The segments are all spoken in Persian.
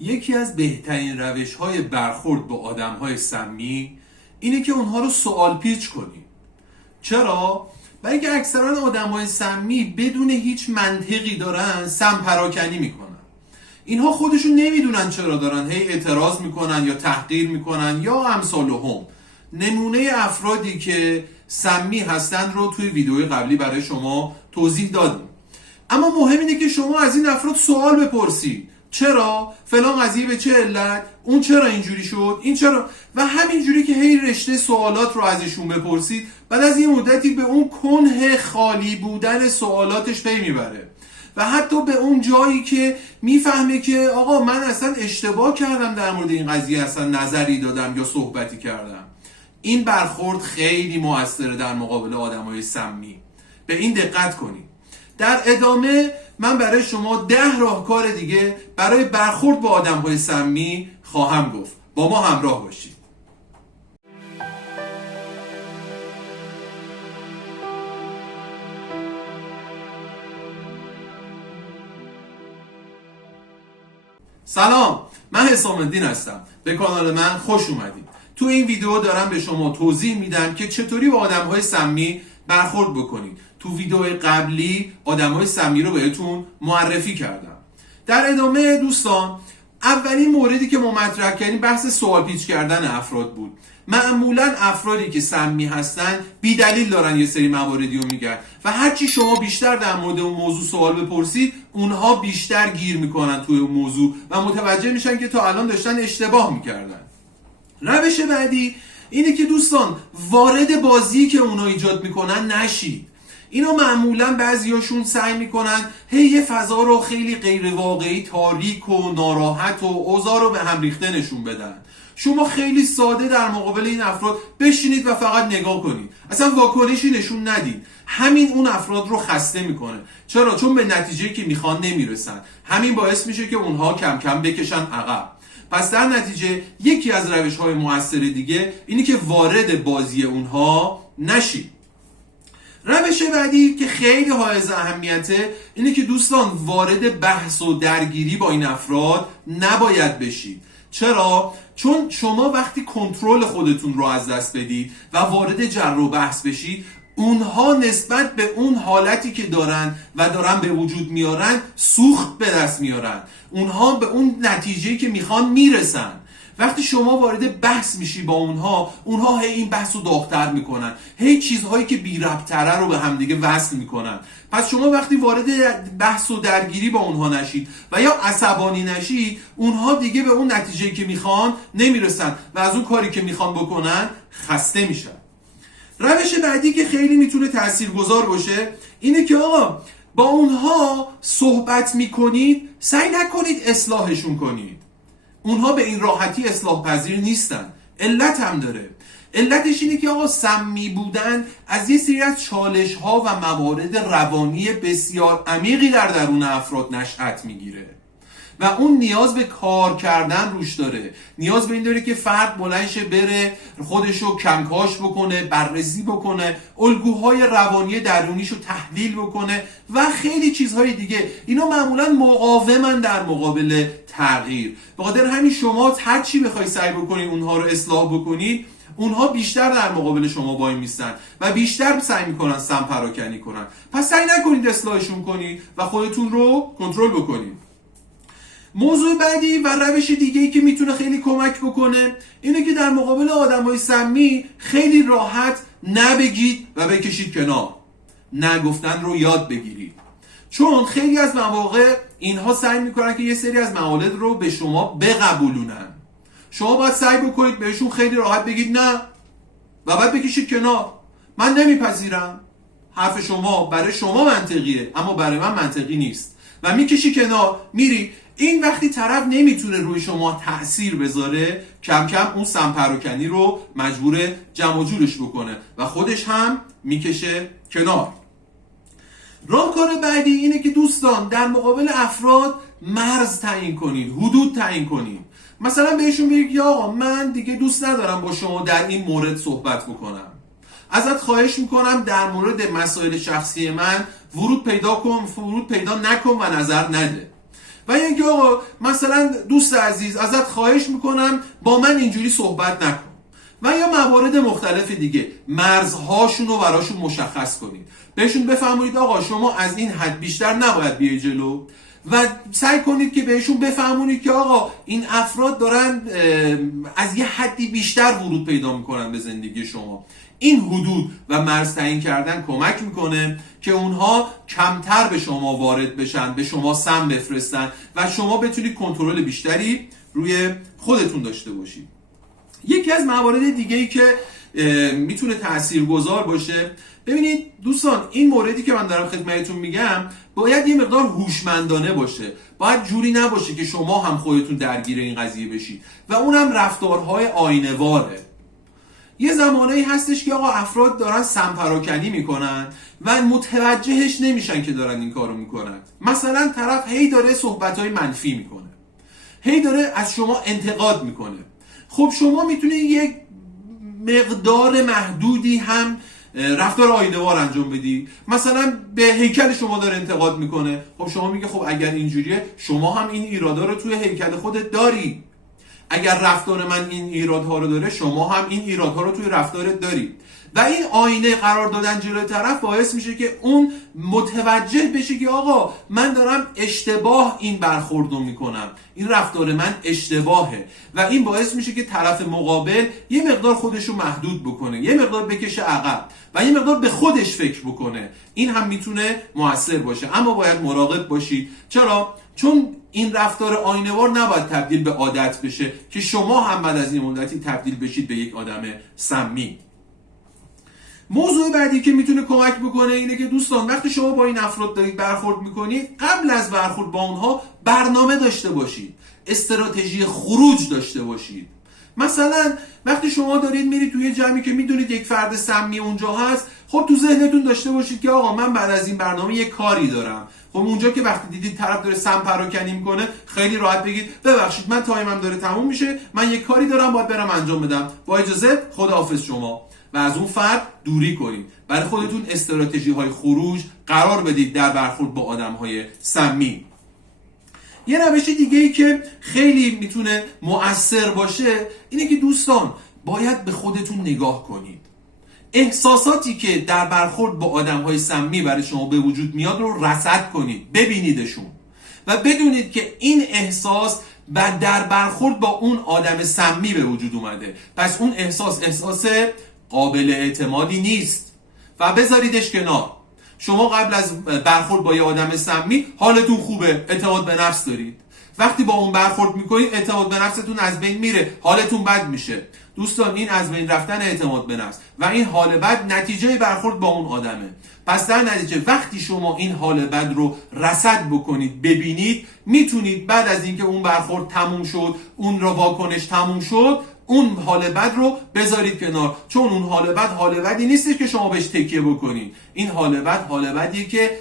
یکی از بهترین روش‌های برخورد با آدم‌های سمی اینه که اونها رو سوال پیچ کنی. چرا؟ برای اینکه اکثرا آدم‌های سمی بدون هیچ منطقی دارن سم پراکنی میکنن. اینها خودشون نمیدونن چرا دارن هی اعتراض میکنن یا تحقیر میکنن یا امثالهم. نمونه افرادی که سمی هستن رو توی ویدیوی قبلی برای شما توضیح دادیم. اما مهم اینه که شما از این افراد سوال بپرسید. چرا؟ فلان قضیه به چه علت؟ اون چرا اینجوری شد؟ این چرا؟ و همینجوری که هی رشته سوالات رو ازشون بپرسید، بعد از این مدتی به اون کنه خالی بودن سوالاتش پی میبره و حتی به اون جایی که میفهمه که آقا من اصلا اشتباه کردم در مورد این قضیه، اصلا نظری دادم یا صحبتی کردم. این برخورد خیلی موثره در مقابل آدمای سمی. به این دقت کنید. در ادامه من برای شما 10 راهکار دیگه برای برخورد با آدم‌های سمی خواهم گفت. با ما همراه باشید. سلام، من حسام الدین هستم. به کانال من خوش اومدید. تو این ویدیو دارم به شما توضیح میدم که چطوری با آدم‌های سمی برخورد بکنید. تو ویدیو قبلی آدم‌های سمی رو بهتون معرفی کردم. در ادامه دوستان، اولین موردی که ما مطرح کردیم بحث سوال پیچ کردن افراد بود. معمولا افرادی که سمی هستن بی دلیل دارن یه سری مواردی رو میگن و هرچی شما بیشتر در مورد اون موضوع سوال بپرسید، اونها بیشتر گیر میکنن توی اون موضوع و متوجه میشن که تا الان داشتن اشتباه میکردن. روش بعدی اینه که دوستان وارد بازی که اونا ایجاد میکنن نشید. اینا معمولا بعضیاشون سعی میکنن یه فضا رو خیلی غیر واقعی، تاریک و ناراحت و اوضاع رو به هم ریخته نشون بدن. شما خیلی ساده در مقابل این افراد بشینید و فقط نگاه کنید، اصلا واکنشی نشون ندید. همین اون افراد رو خسته میکنه. چرا؟ چون به نتیجه‌ای که میخوان نمیرسن. همین باعث میشه که اونها کم کم بکشن عقب. پس در نتیجه یکی از روش‌های مؤثر دیگه اینه که وارد بازی اونها نشید. روش بعدی که خیلی حائز اهمیته اینه که دوستان وارد بحث و درگیری با این افراد نباید بشید. چرا؟ چون شما وقتی کنترل خودتون رو از دست بدید و وارد جر و بحث بشید، اونها نسبت به اون حالتی که دارن به وجود میارن سوخت به دست میارن. اونها به اون نتیجه‌ای که میخوان میرسن. وقتی شما وارد بحث میشی با اونها هی این بحث رو داغ‌تر میکنن، هی چیزهایی که بی ربط‌تره رو به همدیگه وصل میکنن. پس شما وقتی وارد بحث و درگیری با اونها نشید و یا عصبانی نشید، اونها دیگه به اون نتیجه‌ای که میخوان نمیرسن و از اون کاری که میخوان بکنن خسته میشن. روش بعدی که خیلی میتونه تاثیرگذار باشه اینه که آقا با اونها صحبت میکنید، سعی نکنید اصلاحشون کنید. اونها به این راحتی اصلاح پذیر نیستن. علت هم داره. علتش اینه که آقا سمی بودن از یه سری از چالش ها و موارد روانی بسیار عمیقی در درون افراد نشأت میگیره و اون نیاز به کار کردن روش داره. نیاز به این داره که فرد بلند شه بره خودشو کنکاش بکنه، بررسی بکنه، الگوهای روانی درونیشو تحلیل بکنه و خیلی چیزهای دیگه. اینا معمولا مقاومن در مقابل تغییر. به خاطر همین شما هر چی بخوای سعی بکنید اونها رو اصلاح بکنید، اونها بیشتر در مقابل شما وای میستن و بیشتر سعی میکنن سم پراکنی کنن. پس سعی نکنید اصلاحشون کنید و خودتون رو کنترل بکنید. موضوع بعدی و روش دیگه‌ای که میتونه خیلی کمک بکنه اینه که در مقابل آدمای سمی خیلی راحت نبگید و بکشید کنار. نگفتن رو یاد بگیرید. چون خیلی از مواقع اینها سعی میکنن که یه سری از موارد رو به شما بقبولونن. شما باید سعی بکنید بهشون خیلی راحت بگید نه و بعد بکشید کنار. من نمیپذیرم. حرف شما برای شما منطقیه اما برای من منطقی نیست و میکشی کنار، میری. این وقتی طرف نمیتونه روی شما تأثیر بذاره، کم کم اون سم پراکنی رو مجبور جمع و جورش بکنه و خودش هم میکشه کنار. راهکار بعدی اینه که دوستان در مقابل افراد مرز تعیین کنید، حدود تعیین کنید. مثلا بهشون بگید یا آقا من دیگه دوست ندارم با شما در این مورد صحبت بکنم. ازت خواهش میکنم در مورد مسائل شخصی من ورود پیدا نکن و نظر نده. و یا اینکه آقا مثلا دوست عزیز ازت خواهش میکنم با من اینجوری صحبت نکن. و یا موارد مختلف دیگه، مرزهاشون رو براشون مشخص کنید، بهشون بفهمونید آقا شما از این حد بیشتر نباید بیای جلو و سعی کنید که بهشون بفهمونید که آقا این افراد دارن از یه حدی بیشتر ورود پیدا میکنن به زندگی شما. این حدود و مرز تعیین کردن کمک میکنه که اونها کمتر به شما وارد بشن، به شما سم بفرستن و شما بتونید کنترل بیشتری روی خودتون داشته باشید. یکی از موارد دیگه ای که میتونه تاثیرگذار باشه، ببینید دوستان این موردی که من دارم خدمتتون میگم باید یه مقدار هوشمندانه باشه، باید جوری نباشه که شما هم خودتون درگیر این قضیه بشید و اونم رفتارهای آینه‌واره. یه زمانهایی هستش که آقا افراد دارن سمپراکنی میکنن و متوجهش نمیشن که دارن این کارو میکنن. مثلا طرف هی داره صحبتهای منفی میکنه، هی داره از شما انتقاد میکنه. خب شما میتونید یک مقدار محدودی هم رفتار آینه‌وار انجام بدی. مثلا به هیکل شما داره انتقاد میکنه، خب شما میگه خب اگر اینجوریه شما هم این ایرادا رو توی هیکل خودت داری. اگر رفتار من این ایرادها رو داره شما هم این ایرادها رو توی رفتارت داری. و این آینه قرار دادن جلوی طرف باعث میشه که اون متوجه بشه که آقا من دارم اشتباه این برخوردو میکنم، این رفتار من اشتباهه و این باعث میشه که طرف مقابل یه مقدار خودشو محدود بکنه، یه مقدار بکشه عقب و یه مقدار به خودش فکر بکنه. این هم میتونه مؤثر باشه، اما باید مراقب باشید. چرا؟ چون این رفتار آینه‌وار نباید تبدیل به عادت بشه که شما هم بعد از این مدتی تبدیل بشید به یک آدم سمی. موضوع بعدی که میتونه کمک بکنه اینه که دوستان وقتی شما با این افراد دارید برخورد میکنید، قبل از برخورد با اونها برنامه داشته باشید، استراتژی خروج داشته باشید. مثلا وقتی شما دارید میرید توی جمعی که میدونید یک فرد سمی اونجا هست، خب تو ذهنتون داشته باشید که آقا من بعد از این برنامه یک کاری دارم. خب اونجا که وقتی دیدید طرف داره سم پراکنی میکنه، خیلی راحت بگید ببخشید من تایمم داره تموم میشه، من یک کاری دارم باید برم انجام بدم، با اجازه خداحافظ شما، و از اون فرد دوری کنید. برای خودتون استراتژی های خروج قرار بدید در برخورد با آدم های سمی. یه روش دیگه ای که خیلی میتونه مؤثر باشه اینه که دوستان باید به خودتون نگاه کنید. احساساتی که در برخورد با آدم‌های سمی برای شما به وجود میاد رو رصد کنید، ببینیدشون و بدونید که این احساس در برخورد با اون آدم سمی به وجود اومده، پس اون احساس قابل اعتمادی نیست و بذاریدش کنار. شما قبل از برخورد با یه آدم سمی حالتون خوبه، اعتماد به نفس دارید. وقتی با اون برخورد میکنید اعتماد به نفستون از بین میره، حالتون بد میشه. دوستان این از بین رفتن اعتماد به نفس و این حال بد نتیجه برخورد با اون آدمه. پس در نتیجه وقتی شما این حال بد رو رصد بکنید، ببینید، میتونید بعد از اینکه اون برخورد تموم شد، اون رو واکنش تموم شد، اون حال بد رو بذارید کنار. چون اون حال بد حال بدی نیست که شما بهش تکیه بکنید. این حال بد حال بدیه که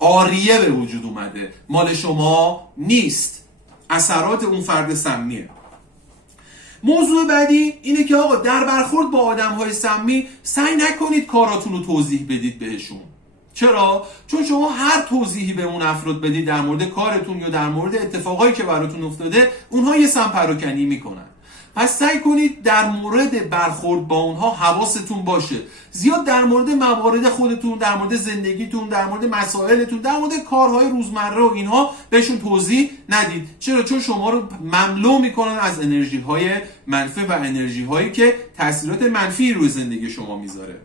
عاریه به وجود اومده، مال شما نیست، اثرات اون فرد سمیه. موضوع بعدی اینه که آقا در برخورد با آدم‌های سمی سعی نکنید کاراتون رو توضیح بدید بهشون. چرا؟ چون شما هر توضیحی به اون افراد بدید در مورد کارتون یا در مورد اتفاقایی که براتون افتاده، اونها یه سم پراکنی میکنن. پس سعی کنید در مورد برخورد با اونها حواستون باشه. زیاد در مورد موارد خودتون، در مورد زندگیتون، در مورد مسائلتون، در مورد کارهای روزمره و اینها بهشون توضیح ندید. چرا؟ چون شما رو مملو میکنن از انرژی های منفی و انرژی هایی که تاثیرات منفی روی زندگی شما میذاره.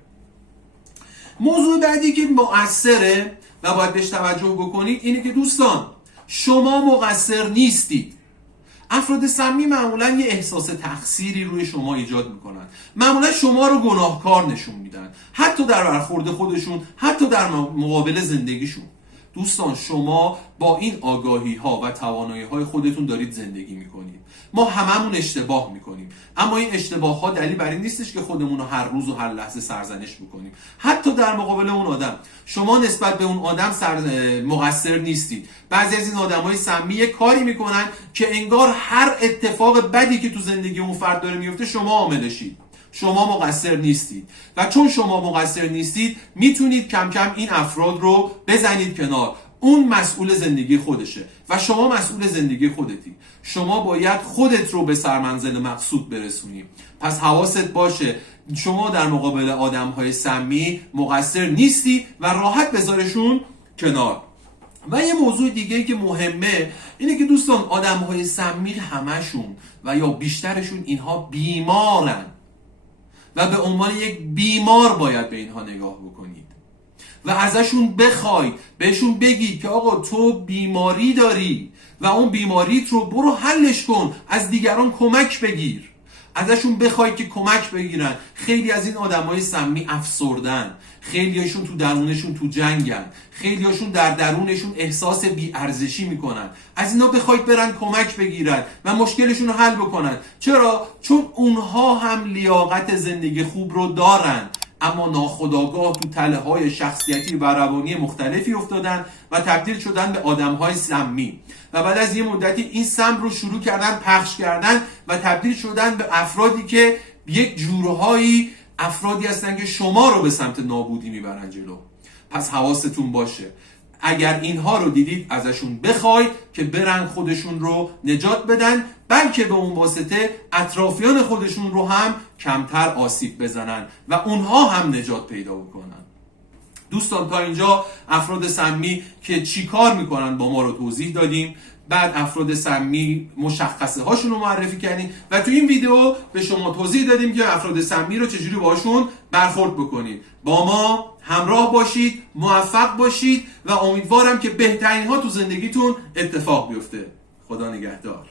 موضوع بعدی که مؤثره و باید بهش توجه بکنید اینه که دوستان شما مقصر نیستید. افراد سمی معمولا یه احساس تقصیری روی شما ایجاد میکنن، معمولا شما رو گناهکار نشون میدن، حتی در برخورد خودشون، حتی در مقابل زندگیشون. دوستان شما با این آگاهی ها و توانایی های خودتون دارید زندگی میکنید. ما هممون اشتباه میکنیم، اما این اشتباه ها دلیل بر این نیستش که خودمون رو هر روز و هر لحظه سرزنش بکنیم. حتی در مقابل اون آدم شما نسبت به اون آدم مقصر نیستید. بعضی از این آدم‌های سمی یه کاری میکنن که انگار هر اتفاق بدی که تو زندگی اون فرد داره میفته شما عاملشید. شما مقصر نیستید و چون شما مقصر نیستید میتونید کم کم این افراد رو بزنید کنار. اون مسئول زندگی خودشه و شما مسئول زندگی خودتی. شما باید خودت رو به سرمنزل مقصود برسونی. پس حواست باشه شما در مقابل آدم‌های سمی مقصر نیستی و راحت بذارشون کنار. و یه موضوع دیگه که مهمه اینه که دوستان آدم‌های سمی همشون و یا بیشترشون اینها بیمارن و به عنوان یک بیمار باید به اینها نگاه بکنید و ازشون بخواید، بهشون بگید که آقا تو بیماری داری و اون بیماریت رو برو حلش کن، از دیگران کمک بگیر. ازشون بخواید که کمک بگیرن. خیلی از این آدمای سمی افسردن، خیلیاشون تو درونشون تو جنگن، خیلیاشون در درونشون احساس بی‌ارزشی میکنن. از اینا بخواید برن کمک بگیرن و مشکلشون رو حل بکنن. چرا؟ چون اونها هم لیاقت زندگی خوب رو دارن، اما ناخودآگاه تو تله‌های شخصیتی و روانی مختلفی افتادن و تبدیل شدن به آدم‌های سمی و بعد از یه مدتی این سم رو شروع کردن پخش کردن و تبدیل شدن به افرادی که یک جورهایی افرادی هستن که شما رو به سمت نابودی میبرن جلو. پس حواستون باشه اگر اینها رو دیدید ازشون بخواید که برن خودشون رو نجات بدن، بلکه به اون واسطه اطرافیان خودشون رو هم کمتر آسیب بزنن و اونها هم نجات پیدا بکنن. دوستان تا اینجا افراد سمی که چی کار میکنن با ما رو توضیح دادیم. بعد افراد سمی مشخصه هاشون رو معرفی کردیم و تو این ویدیو به شما توضیح دادیم که افراد سمی رو چجوری باشون برخورد بکنید. با ما همراه باشید، موفق باشید و امیدوارم که بهترین ها تو زندگیتون اتفاق بیفته. خدا نگهدار.